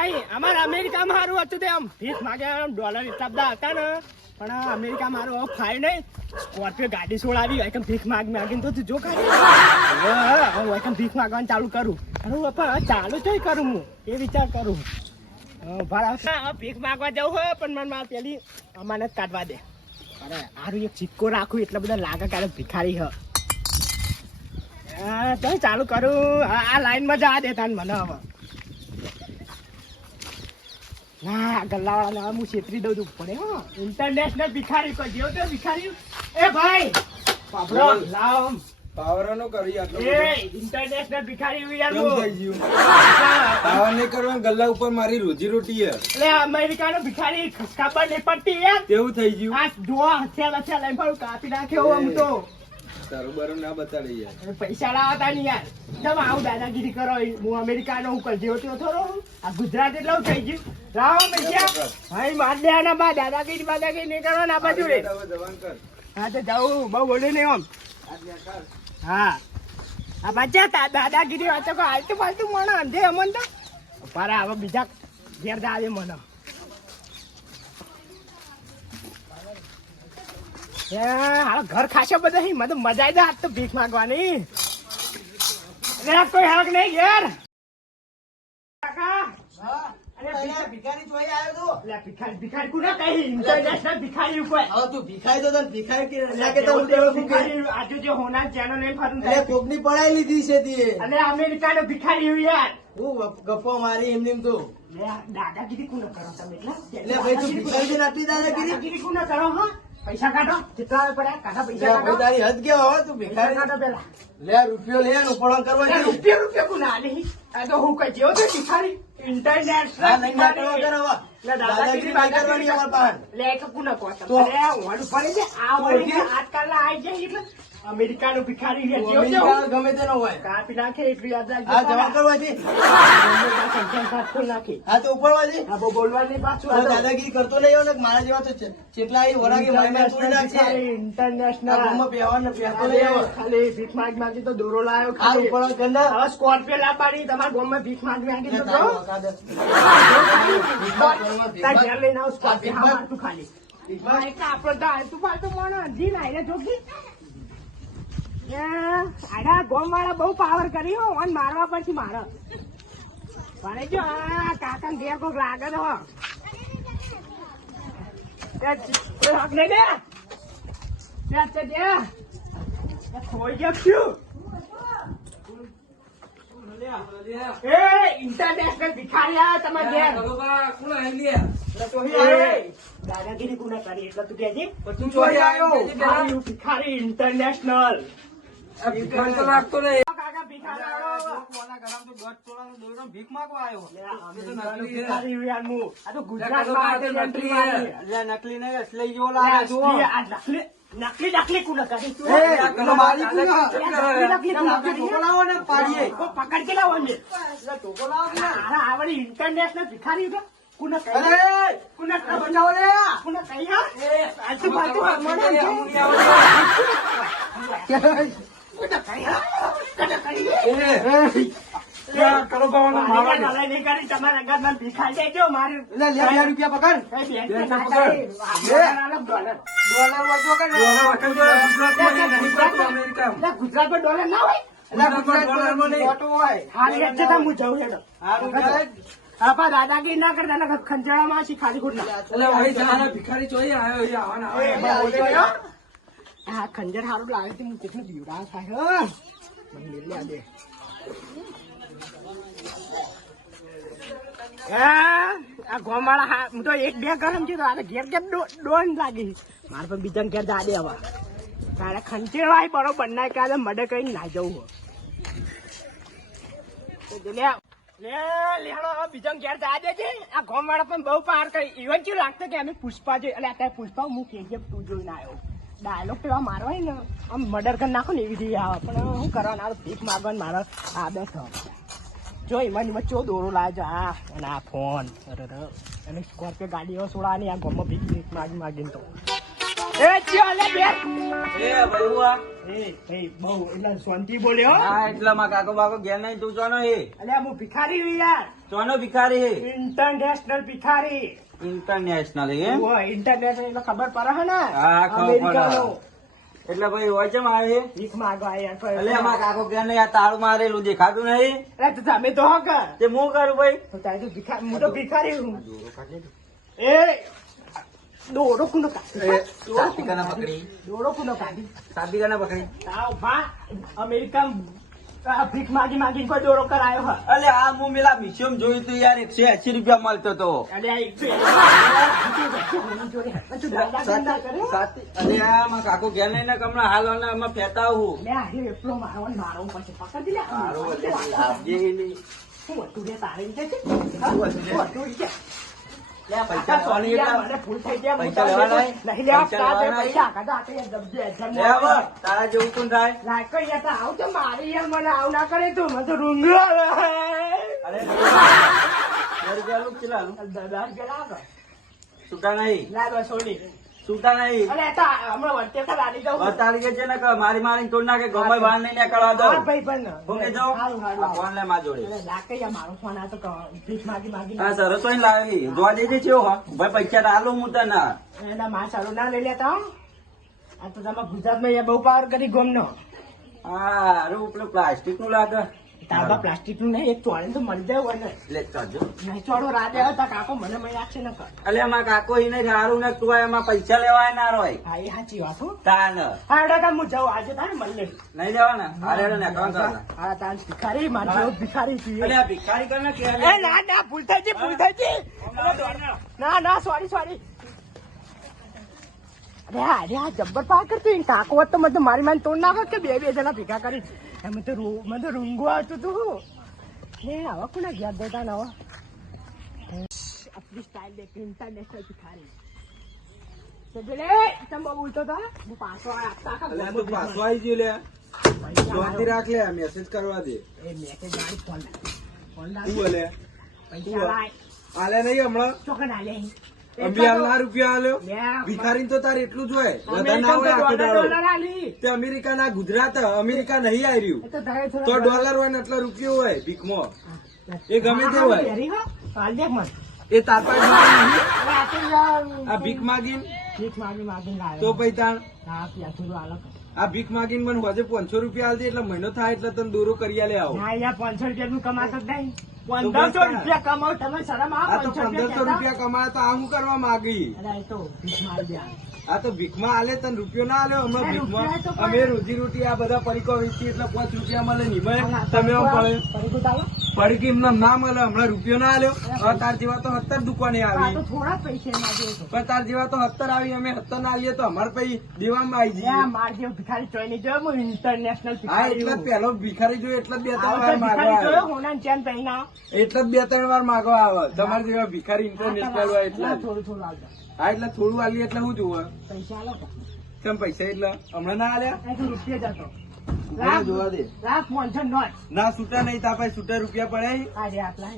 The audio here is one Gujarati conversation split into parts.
નહીં અમારે અમેરિકામાં સારું હતું તે ફીસ માગ્યા ડોલર હિસાબદા હતા ને. પણ અમેરિકા મારું હવે ફાય નહીં. સ્કોર્પિયો ગાડી હોય કે ભીખ માગ માગીને તો તું જો ખાલી. હવે હવે હોય કે ભીખ માગવાનું ચાલુ કરું. અને હું પણ ચાલુ તો કરું હું. એ વિચાર કરું. હા, હા, ભીખ માગવા જવું હોય પણ મને મારે પેલી અમાનત કાઢવા દે. અરે આરું એક સિક્કો રાખું એટલા બધા લાગે કાલે ભિખારી હ. હા, ચાલ કરું. આ લાઈનમાં જવા દે તાન મને હવે. ના ગલ્લાવાળાને હવે હું છેતરી દઉં છું. પડે હો ઇન્ટરનેશનલ ભિખારી કોઈ જેવો તો ભિખારી એ ભાઈ બાબરો લાવ પાવરનો કરી આટલો એ ઇન્ટરનેશનલ ભિખારી વિચાર કેમ થઈ ગયું? પાવર ગલ્લા ઉપર મારી રોજી રોટી હે એટલે અમેરિકાનો ભિખારી ખબર નહીં પડતી યાર. તેવું થઈ ગયું? આ ડોહા હથિયાર હથિયાર લઈને કાપી નાખ્યો આમ તો. તારું બારું ના બતાડી યાર પૈસા લાવતા નહીં યાર. તમે આવું દાદાગીરી કરો હું અમેરિકાનો હું કરજો તો થોડો આ ગુજરાત એટલું થઈ ગયું. લાવો પૈસા. ભાઈ માર દે આના બા દાદાગીરી બાદાગીરી નહીં કરવાના આ બાજુ રે કર. હા તો જાઉં બહુ બોલ્યું નહીં આમ. કર. હા. આ બચ્ચા તા દાદાગીરી વાતો કો હાલતું ફાલતું મને અંધે અમન તો. પારા હવે બીજા ઘેર આવે મને હાલો ઘર ખાશે બધા મને મજા આવી જાય તો ભીખ માંગવાની. અરે કોઈ હક નહીં કોને તું તે યાર. હું ગપ્પો મારી એમને એમ તો દાદાગીરી કોને કરો તમે? એટલે તું દાદાગીરી દાદાગીરી? કરો હા? પૈસા કાઢો કેટલા પડ્યા કાઢા પૈસા કાઢો. તારી હદ કેવો હવે તું ભિખારી. કાઢો પેલા. લે રૂપિયો લે નું ઉપડો કરવા રૂપિયો રૂપિયા કોને આલી આ તો હું કઈ જેવો તો ભિખારી. ઇન્ટરનેટ ઇન્ટરનેશનલ નહીં દાદાગીરી નહીં કરવાની અમારા પાસે. લે કે કોને કહો તો- તમે પડે છે આ વળી ઓળખી? આઈ જાય એટલે અમેરિકાનો ભિખારી છે. જેવો જેવો. ગમે તેનો હોય. કાપી નાખે એટલું યાદ રાખજો હા જવા કરવા હા તો ઉપડવા દે બોલવાની પાછું આ દાદાગીરી કરતો નહીં હોય ને મારા જેવા તો છે- કેટલા એ વરાગે તોડી નાખશે ઇન્ટરનેશનલ રૂમમાં નહીં. ખાલી ભીખ માંગ માંગી તો દોરો લાવ્યો આ ખાલી. કર ને. હવે સ્કોર્પિયો લાવવાની તમારા ગામમાં ભીખ માંગ માંગી તો તારું ઘેર લઈને આવો સ્કોર્પિયો હા ખાલી. તો ફાલતું ના એને આડા ગામવાળા બહુ પાવર કરી હો અને મારવા પછી મારો. પણ જો આ કાકા ઘેર કોક લાગે તો હક નહીં દે ખોઈ ગયો શું એ ઇન્ટરનેશનલ ભિખારી તમારા ઘેર. દાદાગીરી કરી એટલે તું તું ચોરી આવ્યો. ભિખારી ભિખારી ઇન્ટરનેશનલ કાકા ભિખારી આવ્યો. ભીખ માંગવા આવ્યો આજે નકલી નહીં અસલી જેવો લે, લાગે જુઓ. આ નકલી નકલી નકલી. કોઈ પકડ કે લાવો ને. આવડી ઇન્ટરનેશનલ ભિખારી કુના કોને કુના? બચાવો લે. કુના કહી, હા? આલતું ફાલતું આ મને કહી, હા? કે ના હોય હું. હા, દાદાગીરી ના કરતા નકર ખંજાળામાં છે ખાલી ખોટ ભિખારી જોઈ આવ્યો એ આવવાના એ, આવે. બોલ જોયો? આ ખંજર લાગે છે હું કેટલું બીવડાવ થાય હો. મને મેલી આ દે. હા, આ ગોમાળા હા હું તો એક બે ગરમ છે તો આ તો ઘેર ઘેર ડોન લાગી મારે પણ બીજા ઘેર જા દે હવે તારે ખંચેરવાય બરોબર ના કાલે મડે કઈ ના જવું બીજા ઘેર જા છે આ ગોમાળા પણ બહુ પાર કરી ઇવન કેવું લાગતું કે અમે પુષ્પા જોઈ એટલે અત્યારે પુષ્પા હું કેજીએફ ટુ જોઈને આવ્યો ડાયલોગ પેલા હોય ને આમ મર્ડર કરી નાખો ને એવી રીતે આવે પણ શું કરવાનું? આ ભીખ ને મારો આદત જો એમાં એમાં ચો દોરો લાવજો આ અને આ ફોન. અને સ્કોર્પિયો ગાડીઓ સોડાની આ ગમો ભીખ ભીખ માગી માગીને તો. એ ચિયો બે એ બહુઆ એ એ બહુ એટલે શાંતિ બોલ્યો હા. એટલે માં કાકો બાકો ઘેર નહીં તું ચોનો હે? અલ્યા હું ભિખારી યાર. ચોનો ભિખારી હે? ઇન્ટરનેશનલ ભિખારી. ઇન્ટરનેશનલ હે ઓ ઇન્ટરનેશનલ એટલે ખબર પડે હે ને? હા, ખબર પડે. અમેરિકાનો. એટલે ભાઈ હોય છે મારે ભીખ માંગવા એટલે અમાર કાકો કે નહીં આ તાળું મારેલું દેખાતું નહીં? અરે તો તમે તો હક તે હું કરું ભાઈ? તારે તો ભિખા હું તો ભિખારી હું એ દોડો કુનો કાઢી. પકડી. દોડો કુનો કાઢી. સાથી કના પકડી. તાવ ભા અમેરિકા ભીખ માગી માગી કોઈ દોડો કરાયો હ અલે આ હું મેલા મ્યુઝિયમ જોયું તું યાર એકસો એસી રૂપિયા મળતો તો. અલે આ માં કાકો ઘેર નહીં કમણા હાલ અને આમાં ફેતા હું. એટલો મારો મારો પછી પકડી લે. મારો વચ્ચે નહીં. શું હતું રે તારે તારે જેવું કોણ થાય લાયકો યાર, આવું તો મારી યાર, મને આવું ના કરે તું, મને તો રૂંગો. અરે લુક. દાદા. નહીં બસ. છૂટા નહીં. અરે, તા હમણાં વચ્ચે તો લાડી દઉં. વતાળી કે છે ને મારી મારી તોડ નાખે ગમે બહાર નહીં નીકળવા દો હા, ભાઈ, પણ. હું જો ફોન લે માં જોડે. લાકે યાર, મારો ફોન આ તો ભીખ માગી માગી હા સરસ હોય લાવી જોવા દેજે છે હો. ભાઈ પૈસા આલું હું તને. એના માં સારું ના લઈ લેતા આ તો તમે ગુજરાતમાં બહુ પાવર કરી ગોમનો. હા અરે પેલું પ્લાસ્ટિકનું લાગે. તાબા પ્લાસ્ટિકનું નહીં એક ચોળે તો મળી જાય હોય ને. એટલે ચોજો નહીં ચોળો રાડે હતા કાકો મને મય છે ને કર. અલે એમાં કાકો એને નહીં સારું ને તું એમાં પૈસા લેવાય ના રોય હા એ સાચી વાત હું. તાન. હા એડા હું જાઉં. આજે તારે મળે નહીં જવાના અરે અરે ને હા તાન ભિખારી મારી જેવો ભિખારી છું એટલે ભિખારી કર ને કે એ ના ના ભૂલ થઈ છે ભૂલ થઈ ગઈ. ના ના સોરી સોરી અરે અરે આ જબ્બર પા કરતો કાકો તો મને મારી મારી તોડ નાખો કે બે બે જણા ભેગા કરી. એમ તો મને તો રૂંગો આવતું તું. લે આવા કોના ગયા દેતા ના આપણી સ્ટાઇલ દેખ ઇન્ટરનેશનલ ભિખારી સજલે તમે બહુ બોલતો હતા હું પાછો આપતા આખા તું પાછો આવી ગયો લે. લાવ્યો. રાખ લે મેસેજ કરવા દે. એ મેસેજ વાળી ફોન ફોન લાવ બોલે પૈસા આલે નહીં હમણાં? ચોકન આલે હાલના રૂપિયા આલ્યો? ભિખારી તો તાર એટલું જ હોય. વધારે ના હોય આખો દાડો. તે અમેરિકા ના ગુજરાત અમેરિકા નહીં આવી રહ્યું. તો ડોલર હોય ને એટલો રૂપિયો હોય ભીખમાં. એ ગમે તે હોય. એ તાર પાસે આ ભીખ માગીન. ભીખ માગી માગી તો પૈતાણ. આ ભીખ માગીને મને હોજે પાંચસો રૂપિયા આલતી એટલે મહિનો થાય એટલે તમે દોરો કરી આલે આવો. ના યાર પાંચસો રૂપિયા નું કમાતો જ નહીં. પંદરસો રૂપિયા કમાવ તમે શરમ આ તો પંદરસો રૂપિયા કમાય તો આ હું કરવા માંગી? આ તો ભીખમાં ભીખમાં આલે તને રૂપિયો ના આલ્યો? અમે ભીખમાં અમે રોજી રોટી આ બધા પરીકો વેચી એટલે પાંચ રૂપિયા મળે નહીં તમે પડે પડીકું પડીકી એમને ના મળે હમણાં રૂપિયો ના આલ્યો. તાર જેવા તો સત્તર દુકાને આવી થોડા પૈસે તાર જેવા તો સત્તર આવી અમે સત્તર ના આવીએ તો અમારે પછી દેવામાં આવી જઈએ. માર જેવો ભિખારી જોઈ જોયો હું ઇન્ટરનેશનલ હા એટલે પેલો ભિખારી જોયો એટલે બે ત્રણ વાર માગવા ચેન? એટલે બે ત્રણ વાર માગવા આવે તમારે જેવા ભિખારી ઇન્ટરનેશનલ હોય એટલે. થોડું થોડું આવજો. હા એટલે થોડું આલી એટલે હું જોવે પૈસા આલો કેમ પૈસા એટલે? હમણાં ના આલ્યા? રૂપિયો જ હતો. મને જોવા દે. લાખ પાંચસો નોટ. ના છૂટા નહીં તા પછી છૂટા રૂપિયા પડે. આ આપલા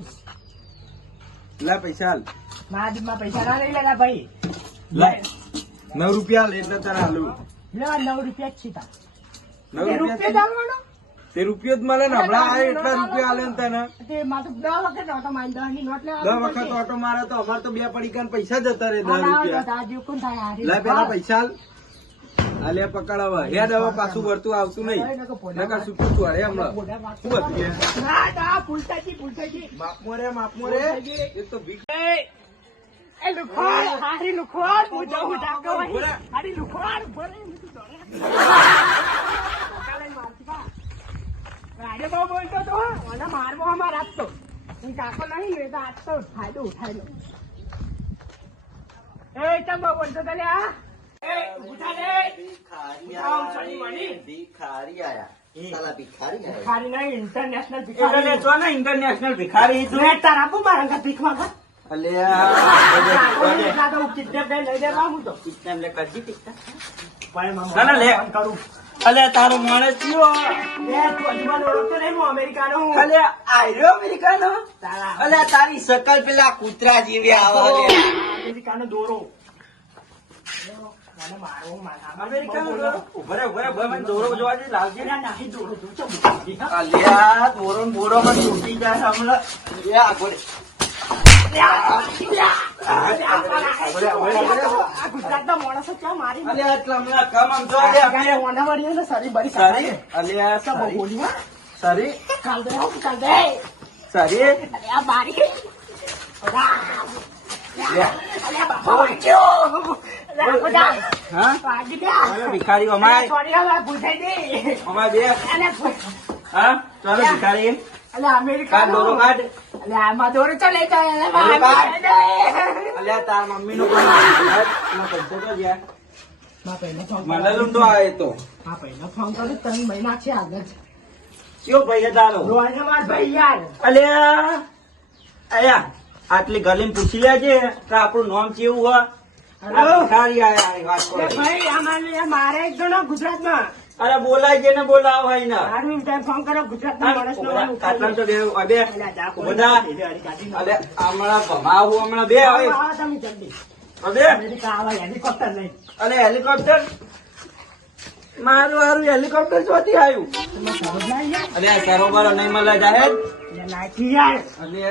લા પૈસા હાલ. મારા પૈસા ના લઈ લેલા ભાઈ. લા નવ રૂપિયા હાલ એટલે તારે હાલું લેવા નવ રૂપિયા જ છીતા નવ તે રૂપિયો જ રૂપિયા આલવાનો? તે રૂપિયો જ મળે ને હમણાં આવે એટલા રૂપિયા હાલે ને તને. તે મારે તો દસ વખત નહોતો મારી દસની નોટ લેવા દસ વખત ઓટો મારે તો અમારે તો બે પડીકા પૈસા જતા રે દસ રૂપિયા. પેલા પૈસા હાલ આ લે પકડાવા હે હવે પાછું વળતું આવતું નહીં નકર છૂટું ચોરે હમણાં શું હતું કે? ના, ના, ભૂલતાજી, ભૂલતાજી. માપમો રે માપમો રે એ તો ભીખ એ, એ હારી લુખવાડ, હું જાઉં. રહે. હારી તું. રાડે બહુ બોલતો તો, મને મારવો અમાર આપતો. હું કાકો નહીં ને, તો ફાયદો ઉઠાઈ લો. એ, ચમ બોલતો તને આ? ભિખારી આયા. ભિખારી નહીં, ભિખારી. ઇન્ટરનેશનલ ભિખારી. તું. આપું મારા ઘર ભીખ માંગવા? અલે કાકોને એટલા તો હું kidnap લઈને લઈ દેવા હું તો. લે કરજી ટીકા પણ એમાં ના, ના, લે. ફોન કરું. અલે તારો માણસ અમેરિકાનો અમેરિકાનો? તારા. સકલ પેલા કૂતરા જેવી આવે અમેરિકાનો દોરો. મને મારો મને દોરો જોવા દે, લાવજે. નાખી દોરો જો ચમ અલ્યા, દોરો માં તૂટી જાય હમણાં. એ મારી સરી ભિખારી. તાર મને લૂંટો આવે તો. હા પહેલા ફોન કર્યો ત્રણ મહિના છે આગળ. કયો ભાઈ તારો? ભાઈ યાર. અલ્યા આટલી ગલીમાં પૂછી લેજે આપણું નામ કેવું હોય? મારે જણો ગુજરાતમાં. અરે બોલાય છે ને બોલાવો હોય ને. ટાઈમ ફોન ગુજરાતના માણસનો તો બે. બધા અલે હમણાં ભમાવું હમણાં બે આવે. તમે જલ્દી. હેલિકોપ્ટર અલે હેલિકોપ્ટર? મારું હારું હેલિકોપ્ટર ચોથી આવ્યું. આ સરોવર નહીં મળે જાહેર? નાખી યાર. અલે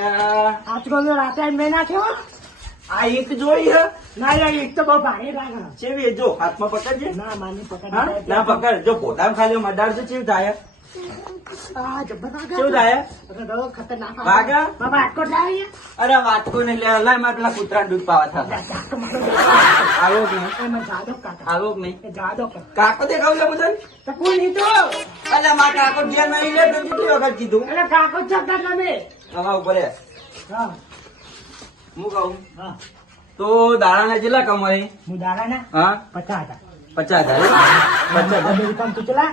આજકાલ રાતે મેં નાખ્યો આ એક જોઈ હે. ના યાર એક તો બહુ ભારે લાગે ચેવી જો હાથમાં પકડજે. ના માની પકડ ના પકડ. જો પોતાનું ખાલી મડાડ તો ચેવું થાય અરે લે કૂતરા દૂધ પાવા કાકા. દેખાવ બધા કોઈ નહીં તો. અલે મા કાકો ઘેર નહીં લે કેટલી વખત કીધું. કાકો જતા તમે હવે ઉપર હા. હું કહું? તો દાડાના કેટલા કમાય હું દાડાના હા? પચાસ પચાસ હજાર. પચાસ હજાર. અમેરિકામાં તો ચલા.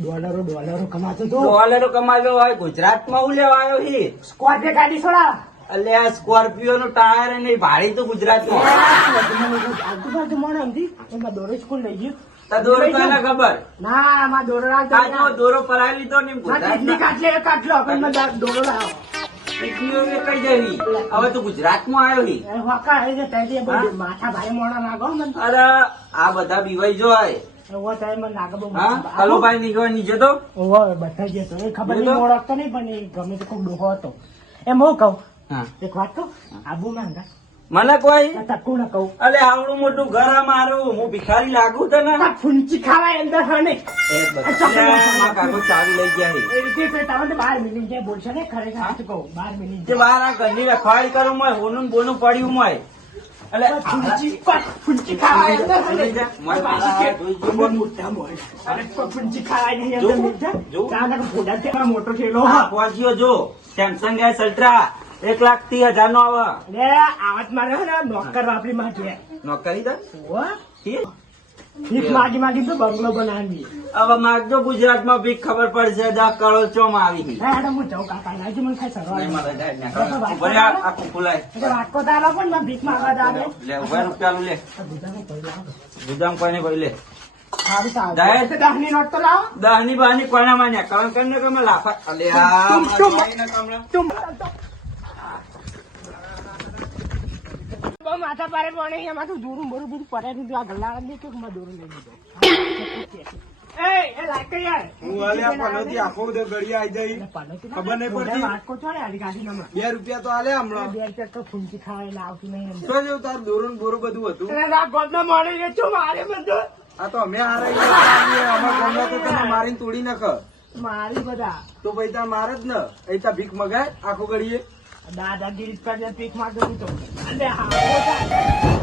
ડોલરો ડોલરો કમાતો તો. ડોલરો કમાવ્યો હોય ગુજરાતમાં હું લેવા આવ્યો હી? સ્કોર્પિયો ગાડી છોડા એટલે આ સ્કોર્પિયો નું ટાયર નહીં ભાડી તો ગુજરાતમાં. આજુબાજુ મને સમજી એમાં દોરો સ્કૂલ લઈ ગયું. દોરો ખબર? ના દોરો દોરો પરાઈ લીધો ને કેટલી કાટલે દોરો લાવો. કઈ હવે તું ગુજરાતમાં આવ્યો હી? માથા લાગો મને. અરે આ બધા બીવાઈ જોય એવો ટાઈમ મને લાગે બહુ માથા- નીચે તો? ઓહો, બધા જ હતો. એ ખબર નહીં તો- મોડકતો નહીં પણ એ ગમે તે કોક ડોહો હતો. એમ હું કહું એક વાત કહું આબુ માંગા. મને કોઈ? તકુ ન કહું? અલે આવડું મોટું ઘર મારું. હું ભિખારી લાગુ તને? ફૂંચી ખાવાય અંદર હા નહીં એ બધા મારા કાકો ચાવી લઈ ગયા તો બાર મિનિટ જે બોલશો ને ખરેખર સાચું કહું? બાર મિનિટ જે. બહાર આ ઘરની રખવાડી કરું મોય હોનું બોનું પડ્યું મોય. એટલે ફૂંચી ફૂંચી ખાવાય અંદર હા લઈ નહીં. જા. મોય પાછી કે, જોઈ મોટા મોય. અરે ફૂંચી ખાવાય નહીં અંદર મીઠા. જો. ત્યાં આગળ ફોડા છે, એમાં મોટો થયેલો હા. પહોંચ્યો જો. સેમસંગ એસ અલ્ટ્રા એક લાખ ત્રીસ હજાર નો આવે મારે ને નોકર વાપરી માંગીએ નોકરી દે ભીખ માગી માગી તો બંગલો બનાવી. હવે માગજો ગુજરાતમાં ભીખ ખબર પડશે દસ કરોડ ચોમાં આવી હે જાઉં કાકા લાવજો મને ખાઈ સરવા આ આખું પણ ભીખ માગવા જાવે લે ઊભા રૂપિયા લે. ગુદામ કોઈને કોઈ લે. દહની બહની કોના માન્યા? કારણ કે લાફા બહુ માથા પારે પણ અહીંયા તો દોરું બરું બધું પડે નહીં. આ ગલ્લા ને કે માં દોરું લઈ લીધો એ એ લાઈક યાર હું હાલે આ પનોતી આખો બધો ગળી આઈ જઈ ખબર નહીં પડતી. વાટકો ચોડે આલી ગાડીના માં. બે રૂપિયા તો હાલે હમણાં બે રૂપિયા તો ફૂંચી ખાવા એટલે નહીં એમ. શું તાર દોરું બોરું બધું હતું એટલે આ ગોદના મોડે રે છો મારે બધું આ તો અમે હારાઈ ગયા છીએ. તો તને મારીને તોડી નાખ મારી બધા તો પછી તાર મારે જ ને અહીં ભીખ મગાય આખો ગળીએ દાદાગીરી કરીને પીઠમાં ગયું તો